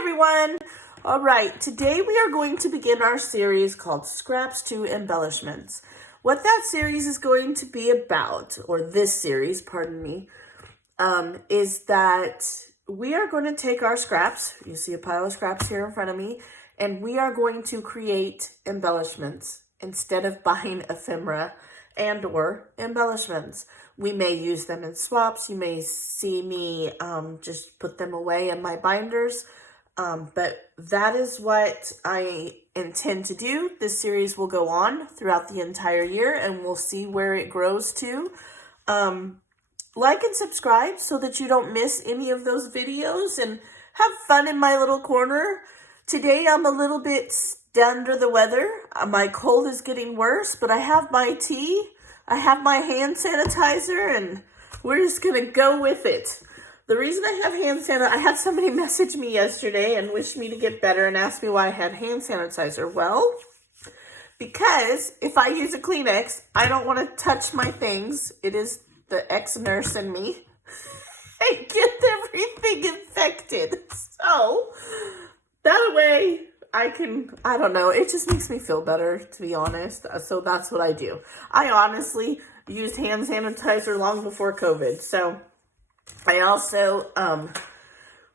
everyone. All right, today we are going to begin our series called Scraps to Embellishments. What that series is going to be about, or this series, pardon me, is that we are going to take our scraps, you see a pile of scraps here in front of me, and we are going to create embellishments instead of buying ephemera and or embellishments. We may use them in swaps. You may see me just put them away in my binders. But that is what I intend to do. This series will go on throughout the entire year and we'll see where it grows to. Like and subscribe so that you don't miss any of those videos and have fun in my little corner. Today I'm a little bit under the weather. My cold is getting worse, but I have my tea. I have my hand sanitizer and we're just going to go with it. The reason I have hand sanitizer, I had somebody message me yesterday and wish me to get better and ask me why I had hand sanitizer. Well, because if I use a Kleenex, I don't want to touch my things. It is the ex-nurse in me. I get everything infected. So, that way I don't know, it just makes me feel better, to be honest. So that's what I do. I honestly used hand sanitizer long before COVID. So I also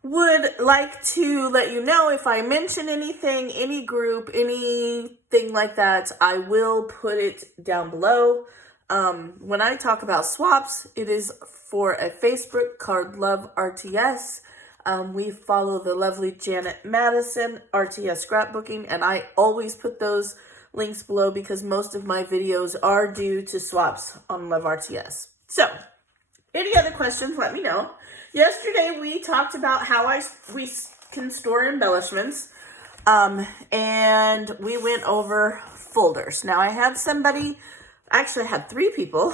would like to let you know if I mention anything, any group, anything like that, I will put it down below. When I talk about swaps, it is for a Facebook called Love RTS. We follow the lovely Janet Madison, RTS Scrapbooking, and I always put those links below because most of my videos are due to swaps on Love RTS. So, any other questions, let me know. Yesterday, we talked about how we can store embellishments, and we went over folders. Now, I had somebody, actually I had 3 people,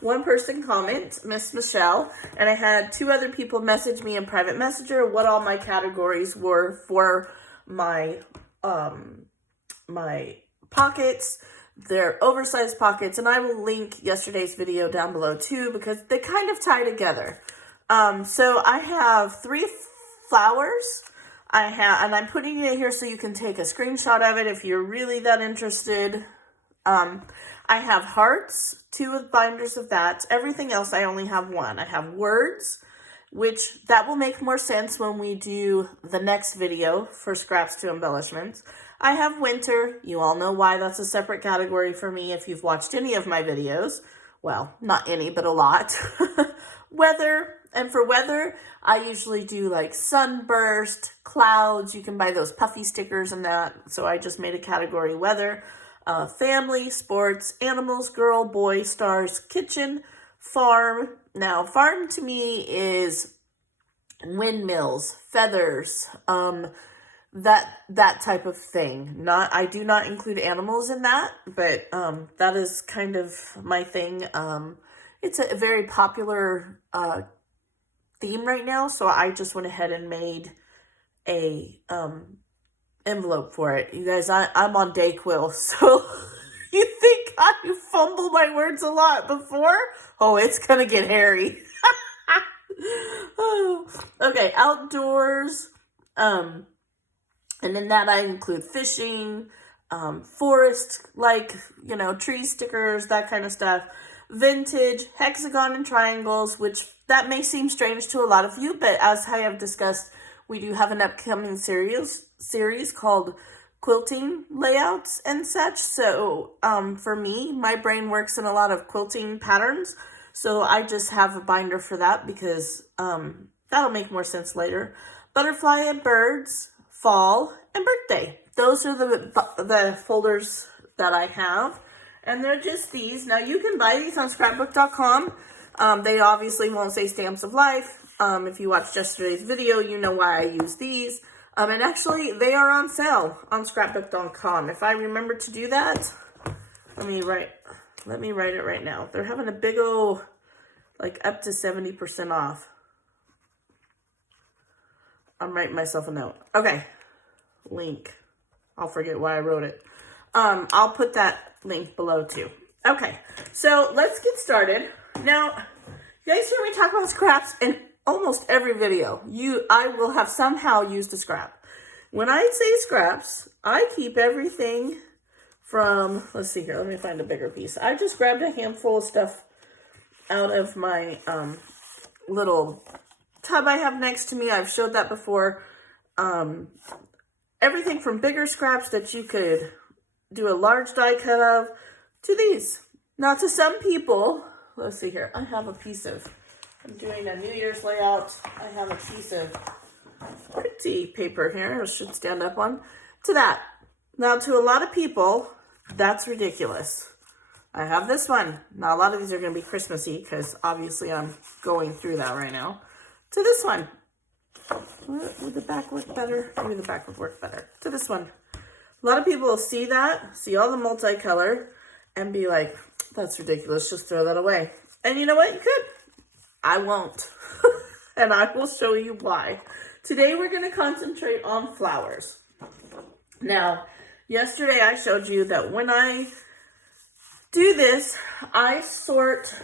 one person comment, Miss Michelle, and I had 2 other people message me in private messenger what all my categories were for my my pockets. They're oversized pockets, and I will link yesterday's video down below too because they kind of tie together. So I have 3 flowers. And I'm putting it here so you can take a screenshot of it if you're really that interested. I have hearts, 2 binders of that. Everything else, I only have 1. I have words, which that will make more sense when we do the next video for scraps to embellishments. I have winter. You all know why that's a separate category for me if you've watched any of my videos. Well, not any, but a lot. Weather. And for weather, I usually do like sunburst, clouds. You can buy those puffy stickers and that. So I just made a category weather. Family, sports, animals, girl, boy, stars, kitchen, farm. Now, farm to me is windmills, feathers, that type of thing. I do not include animals in that, but that is kind of my thing. It's a very popular theme right now, so I just went ahead and made a envelope for it. You guys, I'm on Dayquil, so you think I fumble my words a lot before? Oh, it's gonna get hairy. Okay, outdoors, and in that I include fishing, forest, like, tree stickers, that kind of stuff, vintage, hexagon and triangles, which that may seem strange to a lot of you, but as I have discussed, we do have an upcoming series called quilting layouts and such. So for me, my brain works in a lot of quilting patterns. So I just have a binder for that because that'll make more sense later. Butterfly and birds, fall, and birthday. Those are the folders that I have. And they're just these. Now you can buy these on scrapbook.com. They obviously won't say Stamps of Life. If you watched yesterday's video, you know why I use these. And actually, they are on sale on scrapbook.com. If I remember to do that, let me write it right now. They're having a big old, like up to 70% off. I'm writing myself a note. Okay, link. I'll forget why I wrote it. I'll put that link below too. Okay, so let's get started. Now, you guys hear me talk about scraps, and almost every video, I will have somehow used a scrap. When I say scraps, I keep everything from, let's see here, let me find a bigger piece. I just grabbed a handful of stuff out of my little tub I have next to me. I've showed that before. Everything from bigger scraps that you could do a large die cut of to these. Now to some people, let's see here, I have a piece of, I'm doing a New Year's layout. I have a piece of pretty paper here. It should stand up on to that. Now to a lot of people, that's ridiculous. I have this one. Now a lot of these are going to be Christmassy because obviously I'm going through that right now. To this one. Would the back work better? Maybe the back would work better. To this one. A lot of people will see that, see all the multicolor, and be like, that's ridiculous. Just throw that away. And you know what? You could. I won't. And I will show you why. Today we're going to concentrate on flowers. Now, yesterday I showed you that when I do this, I sort,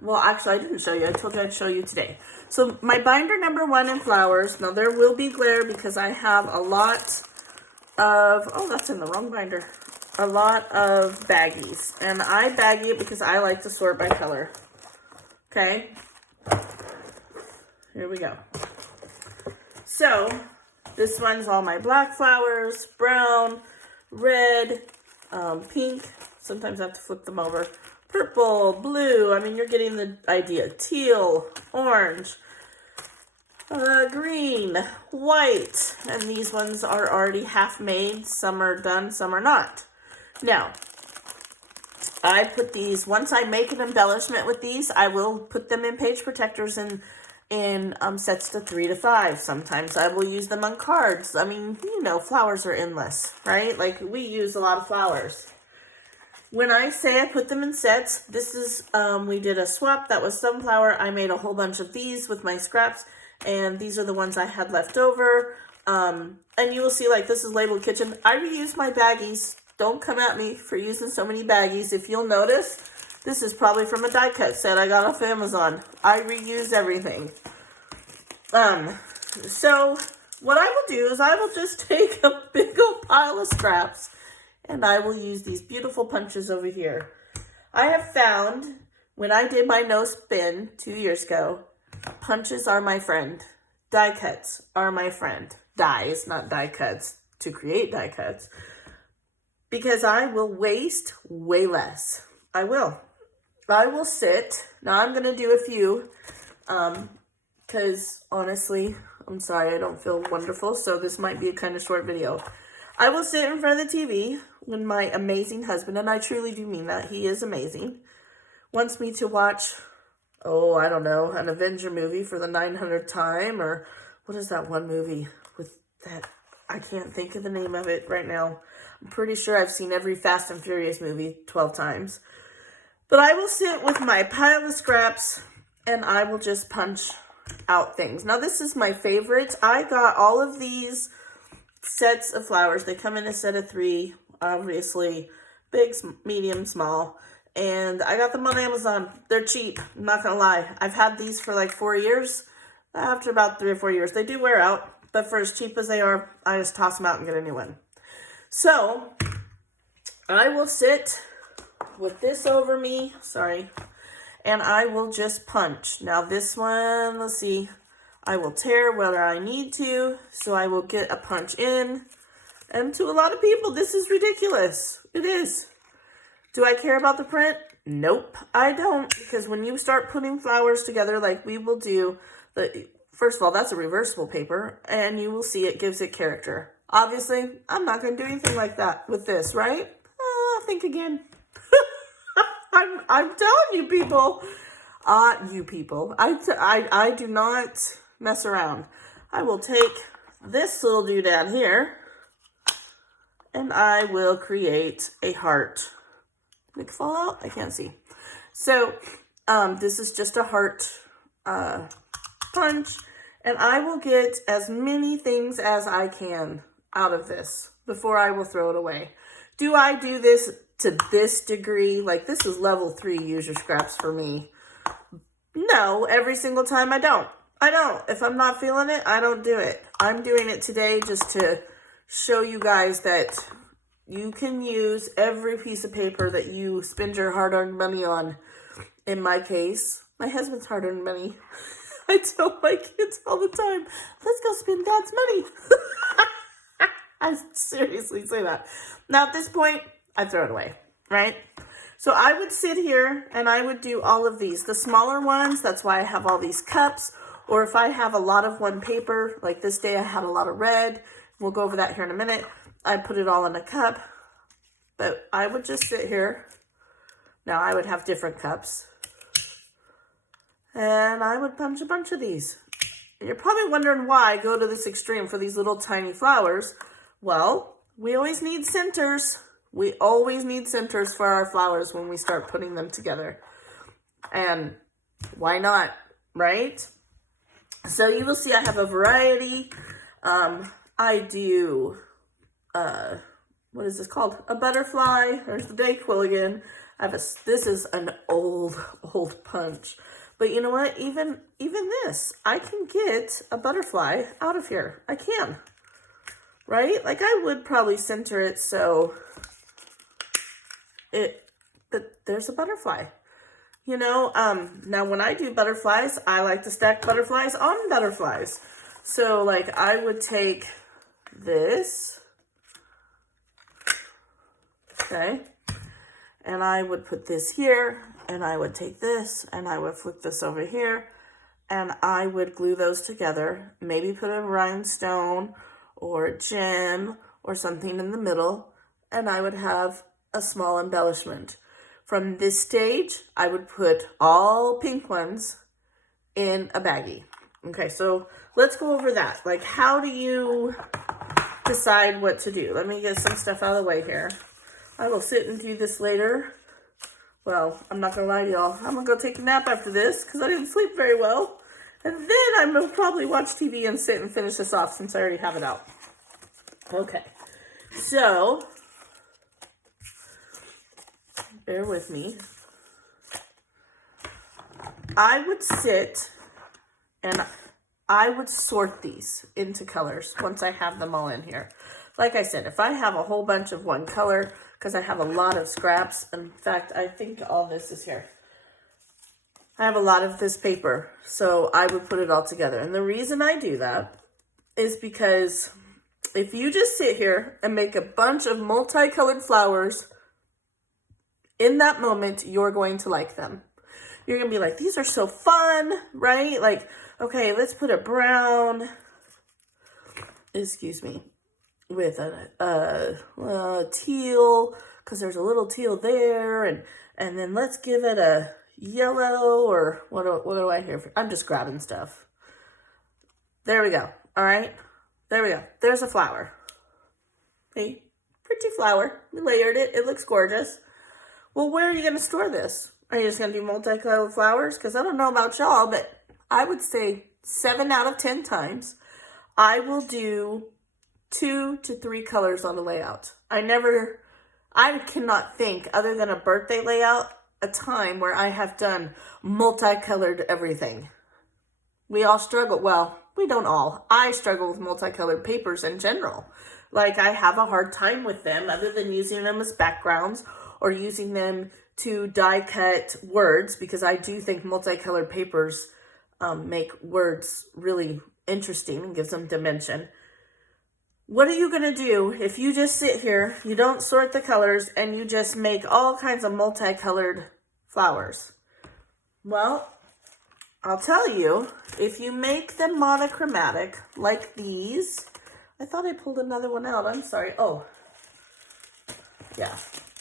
well, actually I didn't show you. I told you I'd show you today. So my binder number 1 in flowers, now there will be glare because I have a lot of, oh, that's in the wrong binder, a lot of baggies. And I baggie it because I like to sort by color. Okay, here we go. So this one's all my black flowers, brown, red, pink. Sometimes I have to flip them over. Purple, blue. I mean, you're getting the idea. Teal, orange, green, white. And these ones are already half made. Some are done, some are not. Now, I put these, once I make an embellishment with these, I will put them in page protectors in sets to 3 to 5. Sometimes I will use them on cards. I mean, you know, flowers are endless, right? Like, we use a lot of flowers. When I say I put them in sets, this is, we did a swap. That was sunflower. I made a whole bunch of these with my scraps, and these are the ones I had left over. And you will see, like, this is labeled kitchen. I reuse my baggies. Don't come at me for using so many baggies. If you'll notice, this is probably from a die cut set I got off Amazon. I reuse everything. So what I will do is I will just take a big old pile of scraps and I will use these beautiful punches over here. I have found when I did my no spin 2 years ago, punches are my friend. Die cuts are my friend. Dies, not die cuts, to create die cuts. Because I will waste way less. I will. I will sit. Now I'm going to do a few. Because honestly, I'm sorry, I don't feel wonderful. So this might be a kind of short video. I will sit in front of the TV when my amazing husband, and I truly do mean that, he is amazing, wants me to watch, oh, I don't know, an Avenger movie for the 900th time, or what is that one movie with that, I can't think of the name of it right now. I'm pretty sure I've seen every Fast and Furious movie 12 times. But I will sit with my pile of scraps, and I will just punch out things. Now, this is my favorite. I got all of these sets of flowers. They come in a set of 3, obviously, big, medium, small, and I got them on Amazon. They're cheap, I'm not gonna lie. I've had these for like 4 years. After about 3 or 4 years, they do wear out, but for as cheap as they are, I just toss them out and get a new one. So I will sit with this over me, sorry, and I will just punch. Now this one, let's see, I will tear whether I need to, so I will get a punch in. And to a lot of people, this is ridiculous. It is. Do I care about the print? Nope, I don't. Because when you start putting flowers together like we will do, first of all, that's a reversible paper, and you will see it gives it character. Obviously, I'm not going to do anything like that with this, right? Think again. I'm telling you people, I do not mess around. I will take this little doodad here, and I will create a heart. Did it fall out? I can't see. So, this is just a heart punch, and I will get as many things as I can out of this before I will throw it away. Do I do this to this degree? Like, this is level 3 user scraps for me. No, every single time I don't. I don't. If I'm not feeling it, I don't do it. I'm doing it today just to show you guys that you can use every piece of paper that you spend your hard-earned money on. In my case, my husband's hard-earned money. I tell my kids all the time, let's go spend Dad's money. I seriously say that. Now at this point, I throw it away, right? So I would sit here and I would do all of these. The smaller ones, that's why I have all these cups. Or if I have a lot of one paper, like this day I had a lot of red. We'll go over that here in a minute. I put it all in a cup. But I would just sit here. Now I would have different cups. And I would punch a bunch of these. And you're probably wondering why I go to this extreme for these little tiny flowers. Well, we always need centers. We always need centers for our flowers when we start putting them together. And why not, right? So you will see I have a variety. I do, what is this called? A butterfly. There's the Dayquil again. This is an old punch. But you know what? Even this, I can get a butterfly out of here. I can, right? Like I would probably center it so but there's a butterfly. You know, now when I do butterflies, I like to stack butterflies on butterflies. So like I would take this, okay, and I would put this here, and I would take this, and I would flip this over here, and I would glue those together, maybe put a rhinestone or a gem or something in the middle, and I would have a small embellishment. From this stage, I would put all pink ones in a baggie. Okay, so let's go over that. Like, how do you decide what to do? Let me get some stuff out of the way here. I will sit and do this later. Well, I'm not going to lie to y'all. I'm going to go take a nap after this because I didn't sleep very well. And then I'm going to probably watch TV and sit and finish this off since I already have it out. Okay, so bear with me. I would sit and I would sort these into colors once I have them all in here. Like I said, if I have a whole bunch of one color, because I have a lot of scraps. In fact, I think all this is here. I have a lot of this paper, so I would put it all together. And the reason I do that is because if you just sit here and make a bunch of multicolored flowers, in that moment, you're going to like them. You're going to be like, these are so fun, right? Like, okay, let's put a brown, excuse me, with a teal, because there's a little teal there, and then let's give it a yellow, or what do I hear? I'm just grabbing stuff. There we go. All right, there we go. There's a flower. Okay, pretty flower. We layered it. It looks gorgeous. Well, where are you going to store this? Are you just going to do multicolored flowers? Because I don't know about y'all, but I would say 7 out of 10 times, I will do 2 to 3 colors on the layout. I cannot think, other than a birthday layout, a time where I have done multicolored everything. We all struggle. Well, we don't all. I struggle with multicolored papers in general. Like, I have a hard time with them, other than using them as backgrounds or using them to die cut words, because I do think multicolored papers make words really interesting and gives them dimension. What are you going to do if you just sit here, you don't sort the colors, and you just make all kinds of multicolored flowers? Well, I'll tell you, if you make them monochromatic, like these, I thought I pulled another one out. I'm sorry. Oh, yeah.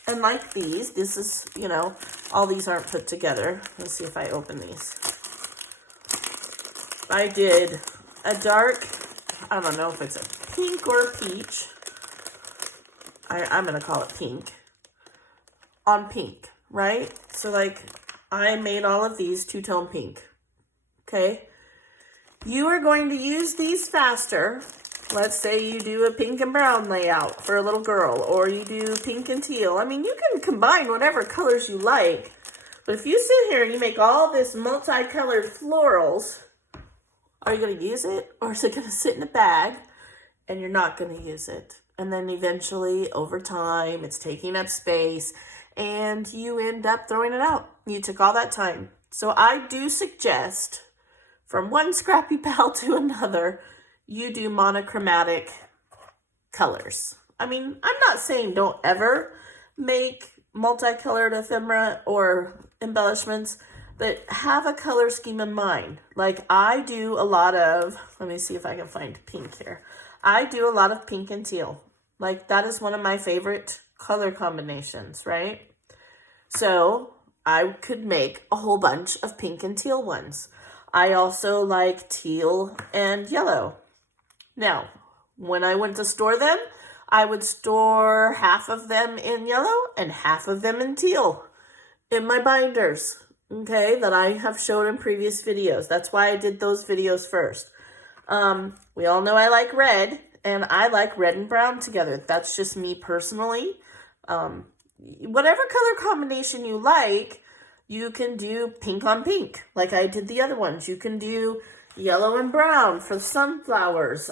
And like these, this is, you know, all these aren't put together. Let's see if I open these. I did a dark, I don't know if it's a pink or a peach. I'm going to call it pink. On pink, right? So like, I made all of these two-tone pink. Okay? You are going to use these faster. Let's say you do a pink and brown layout for a little girl, or you do pink and teal. I mean, you can combine whatever colors you like. But if you sit here and you make all this multicolored florals, Are you going to use it, or is it going to sit in a bag and you're not going to use it? And then eventually, over time, it's taking up space and you end up throwing it out. You took all that time. So I do suggest, from one scrappy pal to another, you do monochromatic colors. I mean, I'm not saying don't ever make multicolored ephemera or embellishments, but have a color scheme in mind. Like I do a lot of, let me see if I can find pink here. I do a lot of pink and teal. Like that is one of my favorite color combinations, right? So I could make a whole bunch of pink and teal ones. I also like teal and yellow. Now, when I went to store them, I would store half of them in yellow and half of them in teal in my binders, okay, that I have showed in previous videos. That's why I did those videos first. We all know I like red, and I like red and brown together. That's just me personally. Whatever color combination you like, you can do pink on pink, like I did the other ones. You can do yellow and brown for sunflowers.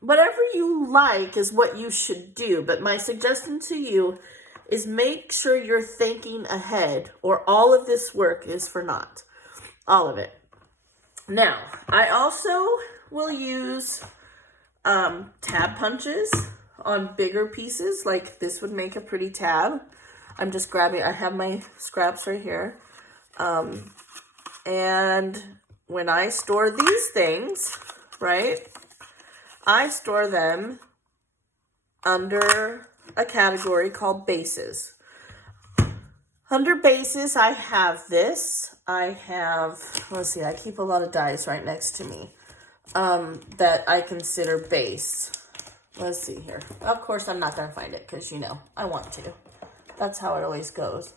Whatever you like is what you should do. But my suggestion to you is make sure you're thinking ahead, or all of this work is for naught. All of it. Now, I also will use tab punches on bigger pieces. Like this would make a pretty tab. I'm just grabbing, I have my scraps right here. And when I store these things, right, I store them under a category called bases. Under bases, I have this. I have, let's see, I keep a lot of dies right next to me that I consider base. Let's see here. Of course, I'm not going to find it because, you know, I want to. That's how it always goes.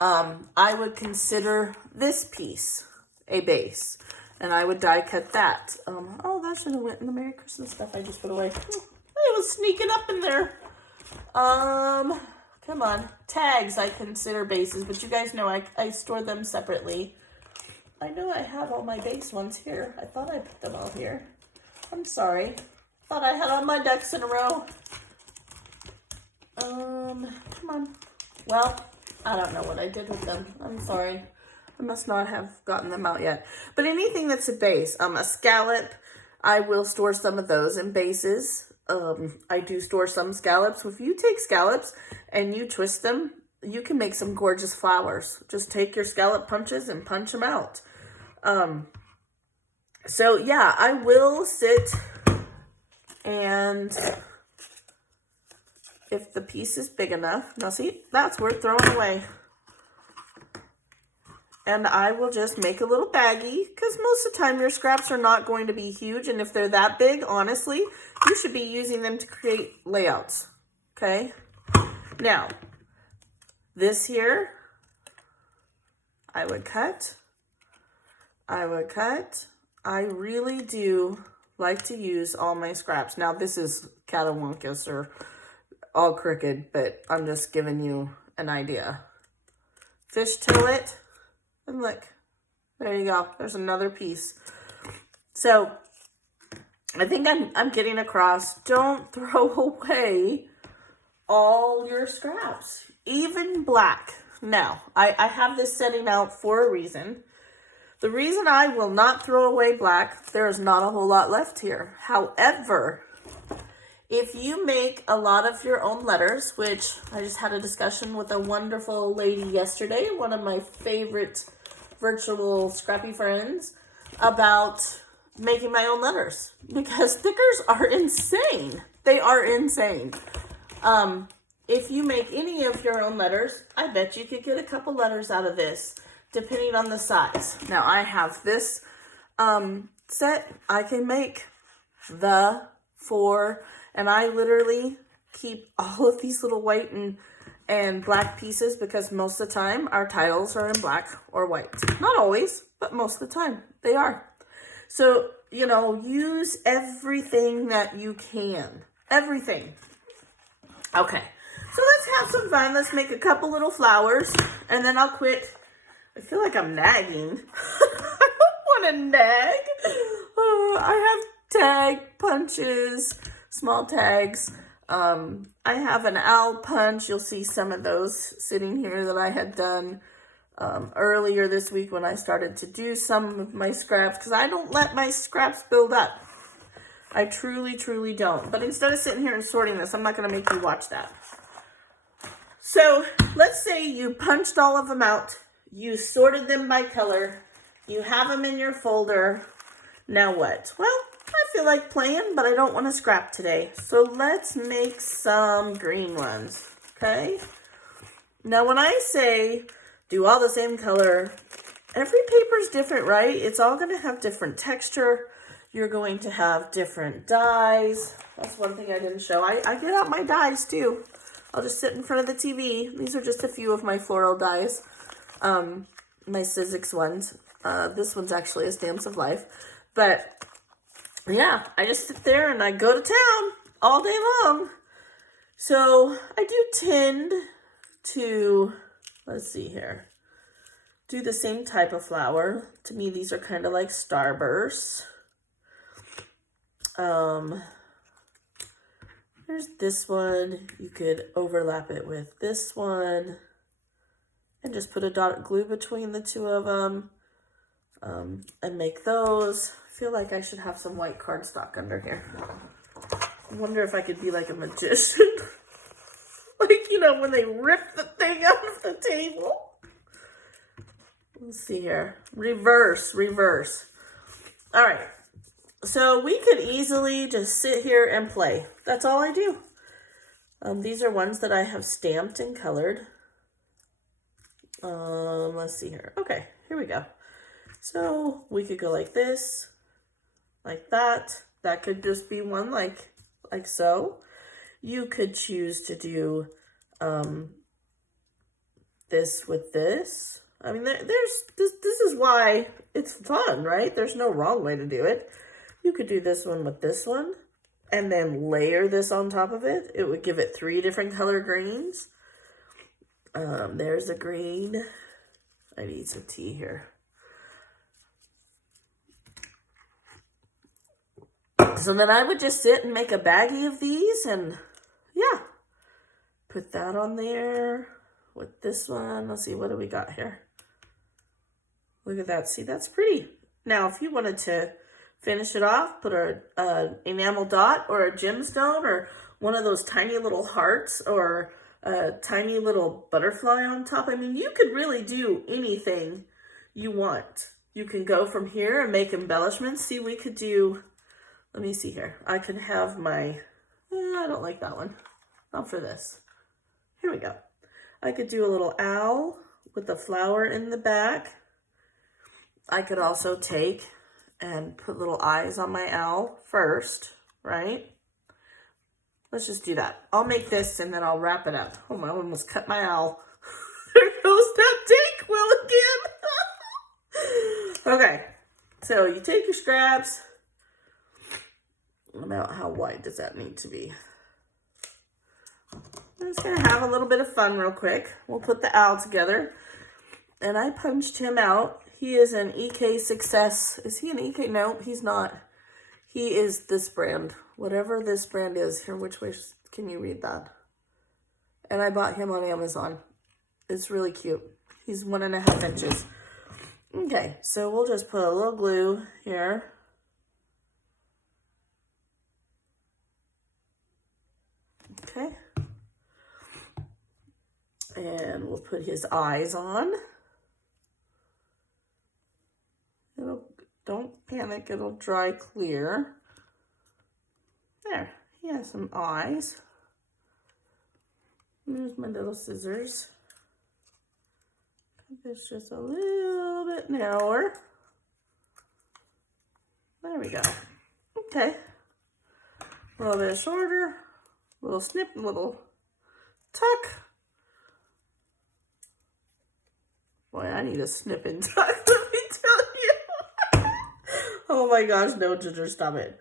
I would consider this piece a base, and I would die cut that. Oh, that should have went in the Merry Christmas stuff I just put away. It was sneaking up in there. Come on. Tags I consider bases, but you guys know I store them separately. I know I have all my base ones here. I thought I put them all here. I'm sorry. Thought I had all my ducks in a row. Come on. Well, I don't know what I did with them. I'm sorry. I must not have gotten them out yet. But anything that's a base, a scallop, I will store some of those in bases. I do store some scallops. If you take scallops and you twist them, you can make some gorgeous flowers. Just take your scallop punches and punch them out. So yeah, I will sit and if the piece is big enough, now see, that's worth throwing away. And I will just make a little baggie, because most of the time your scraps are not going to be huge. And if they're that big, honestly, you should be using them to create layouts. Okay? Now, this here, I would cut. I really do like to use all my scraps. Now, this is catawonkus or all crooked, but I'm just giving you an idea. Fishtail it. And look, there you go. There's another piece. So I think I'm getting across. Don't throw away all your scraps, even black. Now, I have this setting out for a reason. The reason I will not throw away black, there is not a whole lot left here. However, if you make a lot of your own letters, which I just had a discussion with a wonderful lady yesterday, one of my favorite virtual scrappy friends, about making my own letters, because stickers are insane. They are insane. If you make any of your own letters, I bet you could get a couple letters out of this, depending on the size. Now, I have this set. I can make the 4, and I literally keep all of these little white and black pieces, because most of the time our titles are in black or white. Not always, but most of the time they are. So, you know, use everything that you can. Everything. Okay, so let's have some fun. Let's make a couple little flowers, and then I'll quit. I feel like I'm nagging. I don't want to nag. I have tag punches, small tags. I have an owl punch. You'll see some of those sitting here that I had done earlier this week when I started to do some of my scraps, because I don't let my scraps build up. I truly, truly don't. But instead of sitting here and sorting this, I'm not going to make you watch that. So let's say you punched all of them out. You sorted them by color. You have them in your folder. Now what? Well, I feel like playing, but I don't want to scrap today. So let's make some green ones, okay? Now when I say do all the same color, every paper is different, right? It's all going to have different texture. You're going to have different dyes. That's one thing I didn't show. I get out my dyes too. I'll just sit in front of the TV. These are just a few of my floral dyes. My Sizzix ones. This one's actually a Stamps of Life. But yeah, I just sit there and I go to town all day long. So I do tend to, let's see here, do the same type of flower. To me, these are kind of like starbursts. There's this one. You could overlap it with this one and just put a dot of glue between the two of them, and make those. I feel like I should have some white cardstock under here. I wonder if I could be like a magician. Like, you know, when they rip the thing out of the table. Let's see here. Reverse. All right. So we could easily just sit here and play. That's all I do. These are ones that I have stamped and colored. Let's see here. Okay, here we go. So we could go like this, like that. That could just be one like so. You could choose to do this with this. I mean, this is why it's fun, right? There's no wrong way to do it. You could do this one with this one and then layer this on top of it. It would give it 3 different color greens. There's a green. I need some tea here. So then I would just sit and make a baggie of these and yeah, put that on there with this one. Let's see, what do we got here? Look at that. See, that's pretty. Now, if you wanted to finish it off, put an enamel dot or a gemstone or one of those tiny little hearts or a tiny little butterfly on top. I mean, you could really do anything you want. You can go from here and make embellishments. See, we could do, let me see here. I could have my, I don't like that one. Not for this. Here we go. I could do a little owl with a flower in the back. I could also take and put little eyes on my owl first, right? Let's just do that. I'll make this and then I'll wrap it up. Oh, I almost cut my owl. There goes that Dayquil again. Okay, so you take your scraps. About how wide does that need to be? I'm just gonna have a little bit of fun real quick. We'll put the owl together. And I punched him out. He is an EK Success. Is he an EK? No, he's not. He is this brand. Whatever this brand is. Here, which way can you read that? And I bought him on Amazon. It's really cute. He's 1.5 inches. Okay, so we'll just put a little glue here. Okay. And we'll put his eyes on. Don't panic, it'll dry clear. There, he has some eyes. Here's my little scissors. It's just a little bit narrower. There we go. Okay. A little bit shorter. Little snip, little tuck. Boy, I need a snip and tuck, let me tell you. Oh my gosh, no, Ginger, stop it.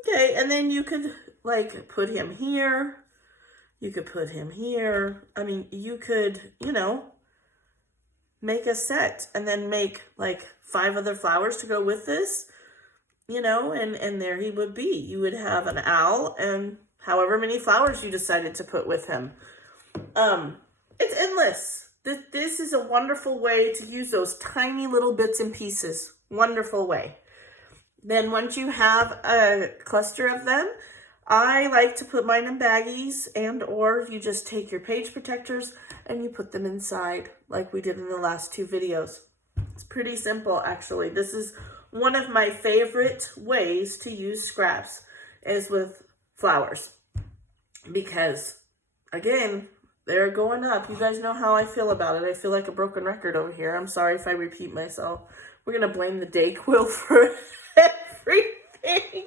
Okay, and then you could, like, put him here. You could put him here. I mean, you could, you know, make a set and then make, like, 5 other flowers to go with this. you know, and there he would be. You would have an owl and however many flowers you decided to put with him. It's endless. This is a wonderful way to use those tiny little bits and pieces. Wonderful way. Then once you have a cluster of them, I like to put mine in baggies, and or you just take your page protectors and you put them inside like we did in the last 2 videos. It's pretty simple, actually. This is one of my favorite ways to use scraps is with flowers because, again, they're going up. You guys know how I feel about it. I feel like a broken record over here. I'm sorry if I repeat myself. We're going to blame the Dayquil for everything.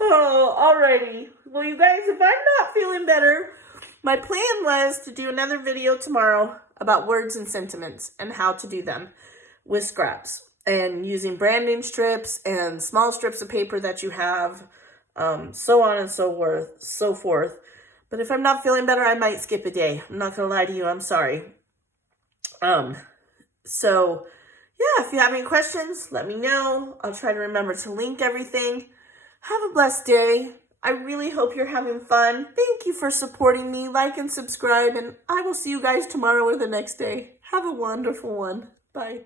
Oh, alrighty. Well, you guys, if I'm not feeling better, my plan was to do another video tomorrow about words and sentiments and how to do them with scraps and using branding strips and small strips of paper that you have, so on and so forth. But if I'm not feeling better, I might skip a day. I'm not going to lie to you. I'm sorry. So, yeah, if you have any questions, let me know. I'll try to remember to link everything. Have a blessed day. I really hope you're having fun. Thank you for supporting me. Like and subscribe, and I will see you guys tomorrow or the next day. Have a wonderful one. Bye.